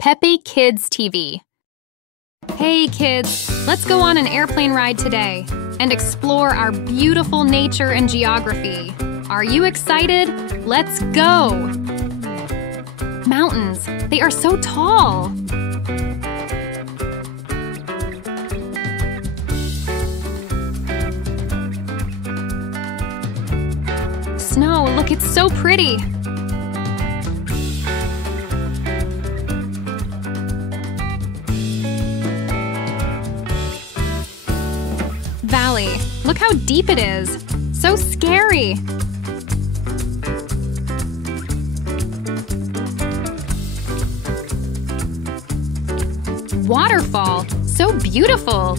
Pepe Kids TV. Hey kids, let's go on an airplane ride today and explore our beautiful nature and geography. Are you excited? Let's go! Mountains, they are so tall. Snow, look, it's so pretty. Valley, look how deep it is. So scary. Waterfall, so beautiful.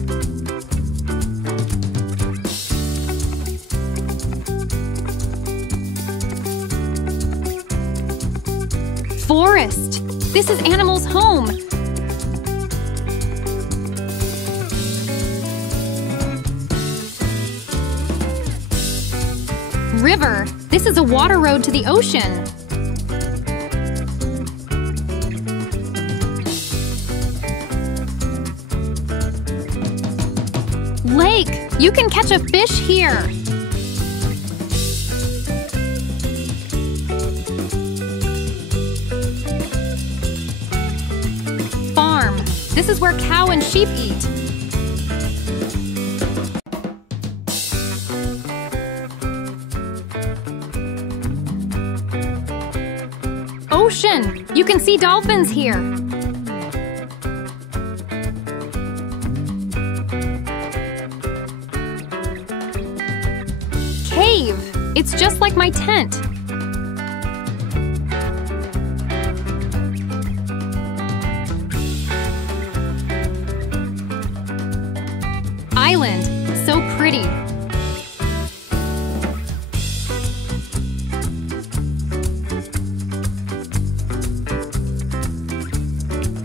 Forest, this is animals' home. River, this is a water road to the ocean. Lake, you can catch a fish here. Farm, this is where cow and sheep eat. Ocean, you can see dolphins here. Cave, it's just like my tent. Island, so pretty.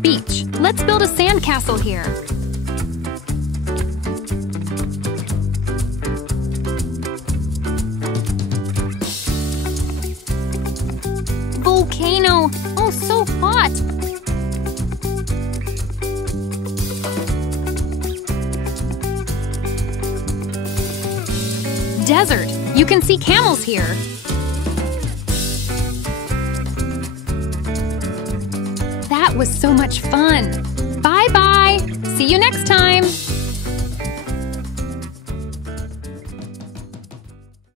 Beach, let's build a sandcastle here. Volcano, oh, so hot. Desert, you can see camels here. That was so much fun. Bye-bye. See you next time.